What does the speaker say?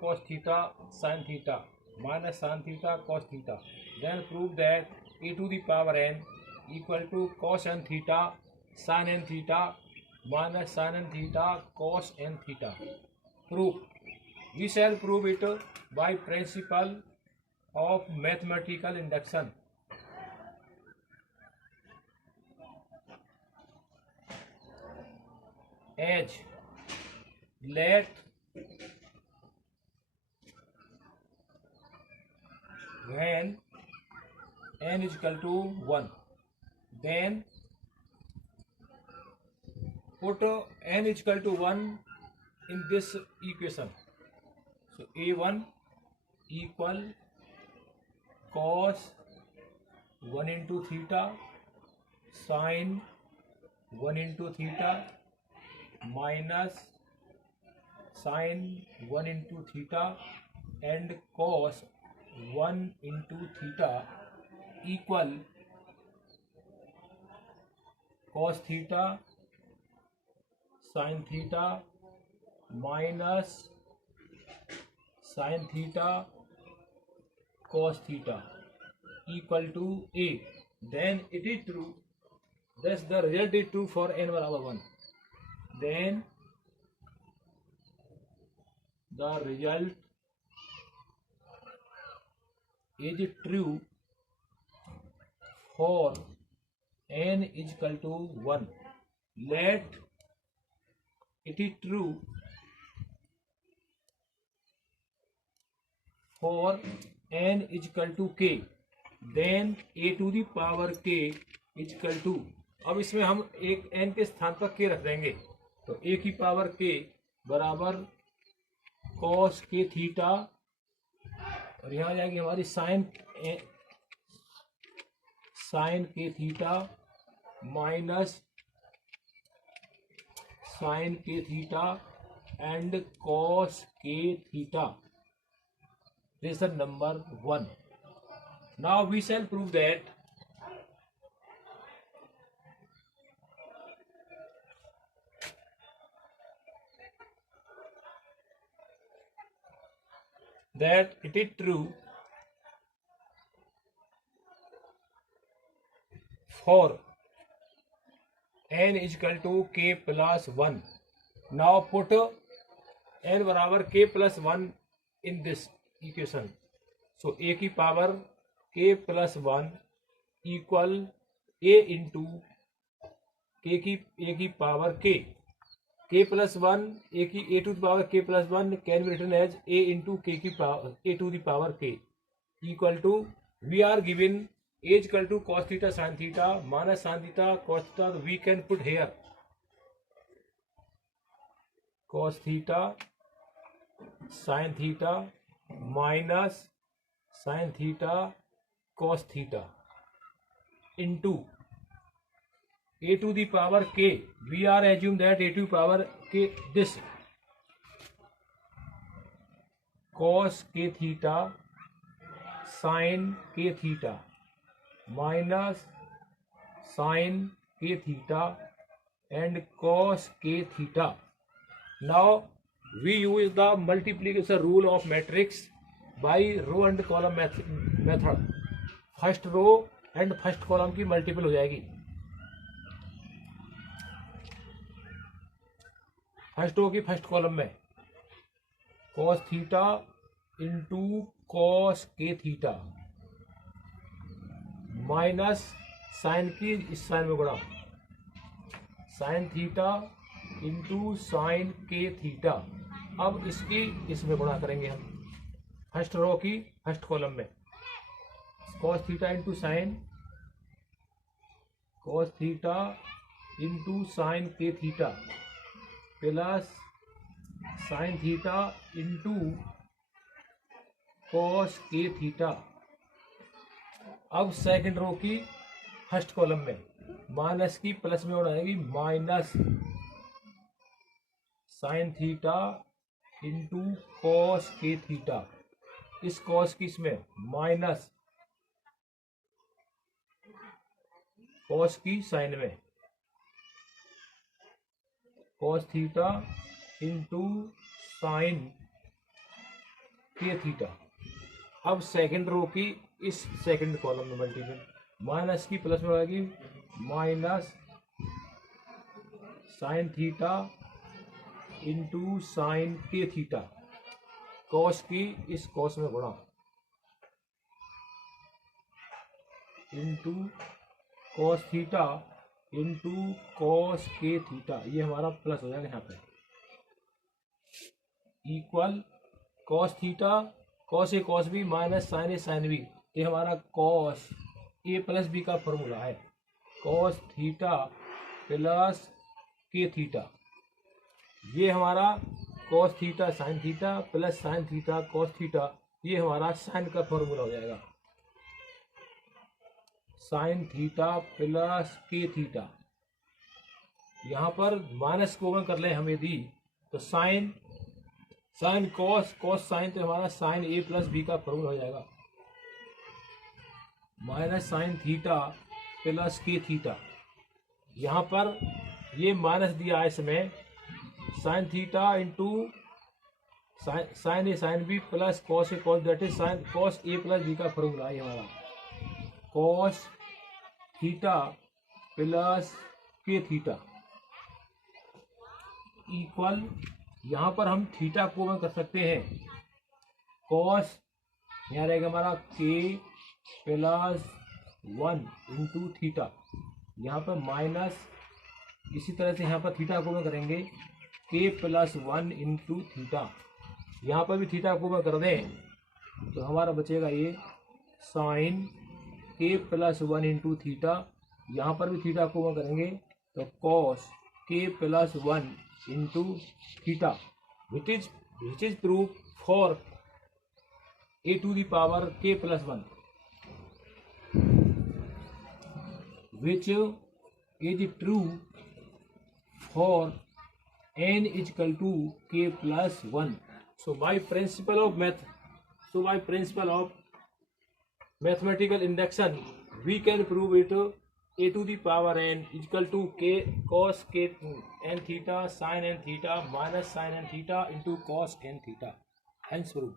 cos theta sin theta minus sin theta cos theta. Then prove that a to the power n equal to cos n theta sin n theta minus sin n theta cos n theta. Proof. We shall prove it by principle of mathematical induction. As let when n is equal to 1, then put n is equal to 1 in this equation. So a1 equal cos 1 into theta sin 1 into theta minus sin 1 into theta and cos 1 into theta equal cos theta sin theta minus sin theta cos theta equal to a. Then it is true. Thus the result is true for n बराबर 1. Then the result is true for n is equal to 1. Let it is true for n is equal to k. Then a to the power k is equal to. अब इसमें हम एक n के स्थान पर k रख देंगे तो a की पावर k बराबर cos k थीटा और यहाँ आ जाएगी हमारी sine k theta minus sine k theta and cos k theta. Reason number 1. Now we shall prove that it is true for n is equal to k plus 1. Now put n बराबर k plus 1 in this equation. So a की power k plus 1 equal a into a की power k. k plus 1 a to the power k plus 1 can be written as a into k की power a to the power k equal to, we are given a is equal to cos theta sin theta minus sin theta cos theta. We can put here cos theta sin theta minus sin theta cos theta into a to the power k. We are assume that a to the power k this cos k theta sin k theta minus sin k theta and cos k theta. Now we use the multiplication rule of matrix by row and column method. First row and first column की multiple हो जाएगी. First row की first column में cos theta into cos के theta minus sine की इस sine में गुणा साइन थीटा इंटू साइन के थीटा. अब इसकी इसमें गुणा करेंगे हम फर्स्ट रो की फर्स्ट कॉलम में cos theta into sine cos theta into sine के theta plus sine theta into cos के थीटा. अब सेकंड रो की फर्स्ट कॉलम में माइनस की प्लस में हो जाएगी minus sine theta into cos के थीटा. इस cos की इसमें माइनस cos की साइन में cos थीटा इंटू साइन के थीटा। अब सेकंड रो की इस सेकंड कॉलम में मल्टीपल, माइनस की प्लस में हो जाएगी minus sine theta into sine के थीटा, कॉस की इस कॉस में गुणा into cos theta into cos के थीटा, ये हमारा प्लस हो जाएगा यहाँ पे, equal cos theta cos A cos B minus sine A sine B, ये हमारा कॉस ए प्लस बी का फॉर्मूला है, cos theta plus K theta, ये हमारा cos theta sine theta plus sine theta cos theta, ये हमारा sine का formula हो जाएगा, sine theta plus K theta. यहाँ पर माइनस को कर ले हम यदि, तो sine sine cos cos sine, तो हमारा साइन ए प्लस बी का फॉर्मूला हो जाएगा, minus sine theta plus K theta. यहाँ पर ये माइनस दिया है इसमें, sine theta into sine A sine B plus cos A cos, that is sine cos A plus B का फॉर्मूला है हमारा, cos theta plus K theta equal, यहाँ पर हम थीटा को कर सकते हैं कॉस, यहाँ रहेगा हमारा के प्लस 1 इंटू थीटा, यहाँ पर माइनस, इसी तरह से यहाँ पर थीटा को करेंगे के प्लस 1 इंटू थीटा, यहाँ पर भी थीटा को कर दें तो हमारा बचेगा ये साइन के प्लस 1 इंटू थीटा, यहाँ पर भी थीटा को करेंगे तो कॉस के plus 1 into theta, which is proof for a to the power k plus 1, which is true for n is equal to k plus 1. So by principle of mathematical induction, we can prove it a to the power n is equal to k cos k n theta sin n theta minus sin n theta into cos n theta. Hence proved.